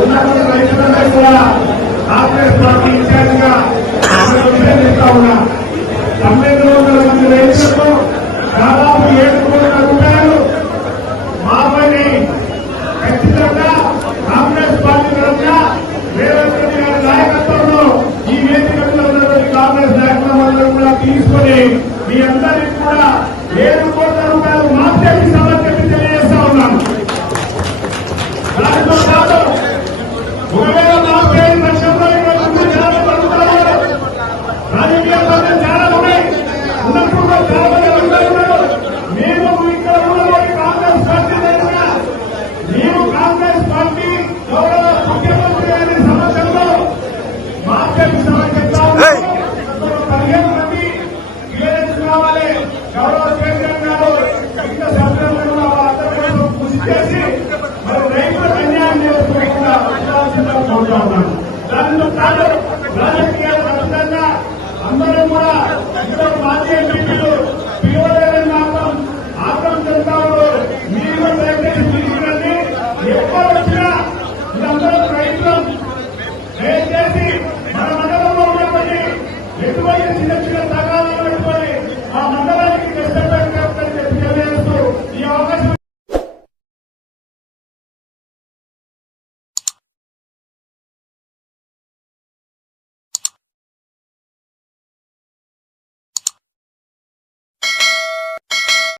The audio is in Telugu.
ఉన్నటువంటి రైతులందరూ కూడా కాంగ్రెస్ పార్టీ ఇన్ఛార్జ్ గా నిర్ణయిస్తా ఉన్నా. 900 మంది రైతులకు దాదాపు 7 కోట్ల రూపాయలు మాపని ఖచ్చితంగా కాంగ్రెస్ పార్టీ తరఫున రేవంత్ రెడ్డి గారి నాయకత్వంలో ఈ వేదికల్లో ఉన్నటువంటి కాంగ్రెస్ నాయకులందరూ కూడా తీసుకొని మీ అందరికీ కూడా 7 కోట్ల రూపాయలు మాఫీ సమర్పించి తెలియజేస్తా ఉన్నాను. దానితో పాటు ఒకవేళ మాఫీ పక్షంలో చాలా పడుతున్నారు, రాజకీయ పార్టీలు చాలా ఉన్నాయి, ఉన్నప్పుడు చాలా మంది ఉన్నారు. మేము ఇక్కడ ఉన్నటువంటి కాంగ్రెస్ పార్టీ తరఫున మేము కాంగ్రెస్ పార్టీ గౌరవ ముఖ్యమంత్రి గారి సమక్షంలో మాఫీ సమర్పిస్తా ఉన్నాము. 15 మంది క్లియరెన్స్ కావాలి. గౌరవ కేసీఆర్ గారు ఇంత సందర్భంగా వాళ్ళందరూ కృషి చేసి మరి రైతులకు అన్యాయం చేసుకోకుండా ఉండాల్సిందిగా కోరుతా ఉన్నాను. దానితో పాటు రాజకీయాలు ఖచ్చితంగా అందరూ కూడా ఇందులో మాజీ ఎంపీలు